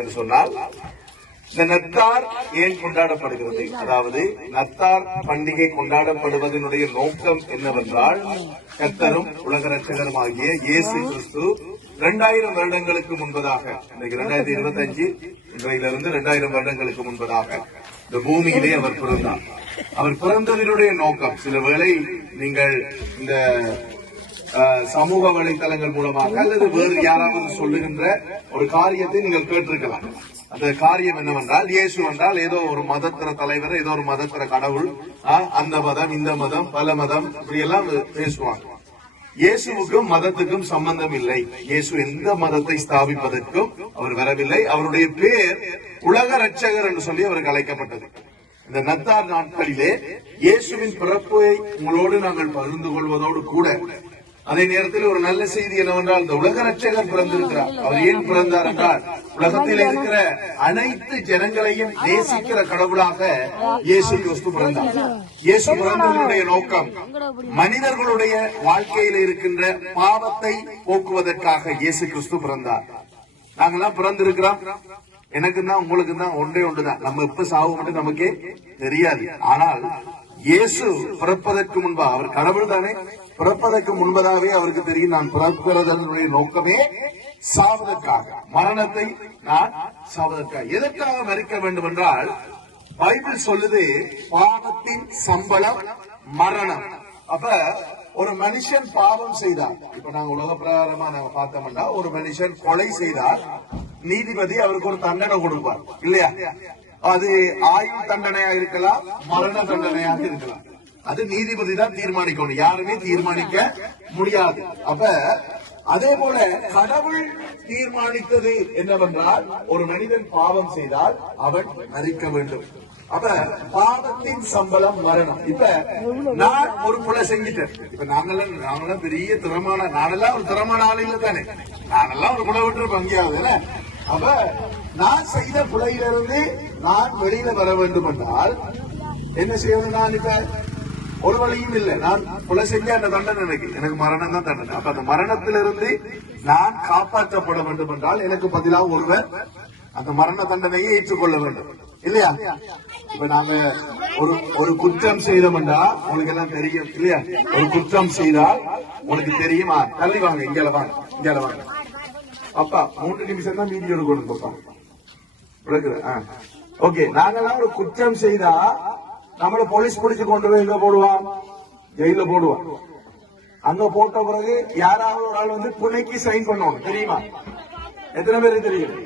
என்று சொன்னால் இந்த நத்தார் ஏன் கொண்டாடப்படுகிறது? அதாவது நத்தார் பண்டிகை கொண்டாடப்படுவதனுடைய நோக்கம் என்னவென்றால், கர்த்தரும் உலக ரட்சகரும் ஆகிய இயேசு கிறிஸ்து 2000 வருடங்களுக்கு முன்பதாக, இன்னைக்கு 2025, இன்றையிலிருந்து 2000 வருடங்களுக்கு முன்பதாக இந்த பூமியிலே அவர் பிறந்தார். அவர் பிறந்ததனுடைய நோக்கம், சில வேளை நீங்கள் இந்த சமூக வலைதளங்கள் மூலமாக அல்லது வேறு யாராவது சொல்லுகின்ற ஒரு காரியத்தை நீங்கள் கேட்டிருக்கலாம். அந்த காரியம் என்னவென்றால், இயேசு என்றால் ஏதோ ஒரு மதத்திர தலைவர், ஏதோ ஒரு மதத்திர கடவுள், அந்த மதம் இந்த மதம் பல மதம் இப்படி எல்லாம் பேசுவாங்க. இயேசுவுக்கும் மதத்துக்கும் சம்பந்தம் இல்லை. இயேசு எந்த மதத்தை ஸ்தாபிப்பதற்கும் அவர் வரவில்லை. அவருடைய பேர் உலக ரட்சகர் என்று சொல்லி அவருக்கு அழைக்கப்பட்டது. இந்த நத்தார் நாட்களிலே இயேசுவின் பிறப்பை உங்களோடு நாங்கள் பகிர்ந்து கொள்வதோடு கூட, அதே நேரத்தில் ஒரு நல்ல செய்தி என்னவென்றால், இந்த உலக ரட்சகர் பிறந்திருக்கிறார். அவர் ஏன் பிறந்தார் என்றால், உலகத்தில் இருக்கிற அனைத்து ஜனங்களையும் நேசிக்கிற கடவுளாக இயேசு கிறிஸ்து பிறந்தார். இயேசு பிறந்ததனுடைய நோக்கம், மனிதர்களுடைய வாழ்க்கையில் இருக்கின்ற பாவத்தை போக்குவதற்காக இயேசு கிறிஸ்து பிறந்தார். நாங்கெல்லாம் பிறந்திருக்கிறோம், எனக்கு தான் உங்களுக்கு தான் ஒன்றே ஒன்றுதான், நம்ம எப்ப சாவு மட்டும் நமக்கே தெரியாது. ஆனால் இயேசு பிறப்பதற்கு முன்பாக, அவர் கடவுள் தானே, பிறப்பதற்கு முன்பதாகவே அவருக்கு தெரியும், நான் பிறப்பதனுடைய நோக்கமே சாவதற்காக, மரணத்தை நான் சாவதற்காக. எதற்காக மறிக்க வேண்டும் என்றால், பைபிள் சொல்லுது பாவத்தின் சம்பளம் மரணம். அப்ப ஒரு மனுஷன் பாவம் செய்தார், இப்ப நாங்க உலக பிரகாரமா நாங்க பார்த்தோம்னா, ஒரு மனுஷன் கொலை செய்தார், நீதிபதி அவருக்கு ஒரு தண்டனை கொடுப்பார் இல்லையா? அது ஆயுள் தண்டனையாக இருக்கலாம், மரண தண்டனையாக இருக்கலாம். அது நீதிபதி தான் தீர்மானிக்கணும், யாருமே தீர்மானிக்க முடியாது. அப்ப அதே போல கடவுள் தீர்மானித்தது என்னவென்றால், ஒரு மனிதன் பாவம் செய்தால் அவன் மரிக்க வேண்டும். அப்ப பாவத்தின் சம்பளம் மரணம். இப்ப நான் ஒரு கொலை செஞ்சிட்டேன், இப்ப நாங்கெல்லாம் பெரிய திறமான, நானெல்லாம் ஒரு திறமான ஆளுங்க தானே, நானெல்லாம் ஒரு கொலை விட்டு அங்கேயாவது. அப்ப நான் செய்த கொலையிலிருந்து நான் வெளியில வர வேண்டும் என்றால் என்ன செய்யணும்? நான் இப்ப ஒரு வழியும் இல்லை, நான் கொலை செஞ்ச அந்த தண்டனை எனக்கு மரணம் தான் தண்டனை. அப்ப அந்த மரணத்திலிருந்து நான் காப்பாற்றப்பட வேண்டும் என்றால் எனக்கு பதிலாக ஒருவர் அந்த மரண தண்டனையை ஏற்றுக்கொள்ள வேண்டும் இல்லையா? இப்ப நாங்க ஒரு குற்றம் செய்தோம்டா, உங்களுக்கு எல்லாம் தெரியும் இல்லையா? ஒரு குற்றம் செய்தால் உங்களுக்கு தெரியுமா? தள்ளி வாங்க, இங்கால வாங்க, இங்கால வாங்க. அப்பா 3 நிமிஷம் தான் வீடியோ எடுக்கணும். ஓகே, நாங்கெல்லாம் ஒரு குற்றம் செய்தா நம்மள போலீஸ் பிடிச்சு கொண்டு போய் எங்க போடுவான்? ஜெயில போடுவான். அங்க போட்ட பிறகு யாராவது ஒரு ஆள் வந்து புனைக்கு சைன் பண்ணுவாங்க, தெரியுமா? எத்தனை பேருக்கு தெரியும்?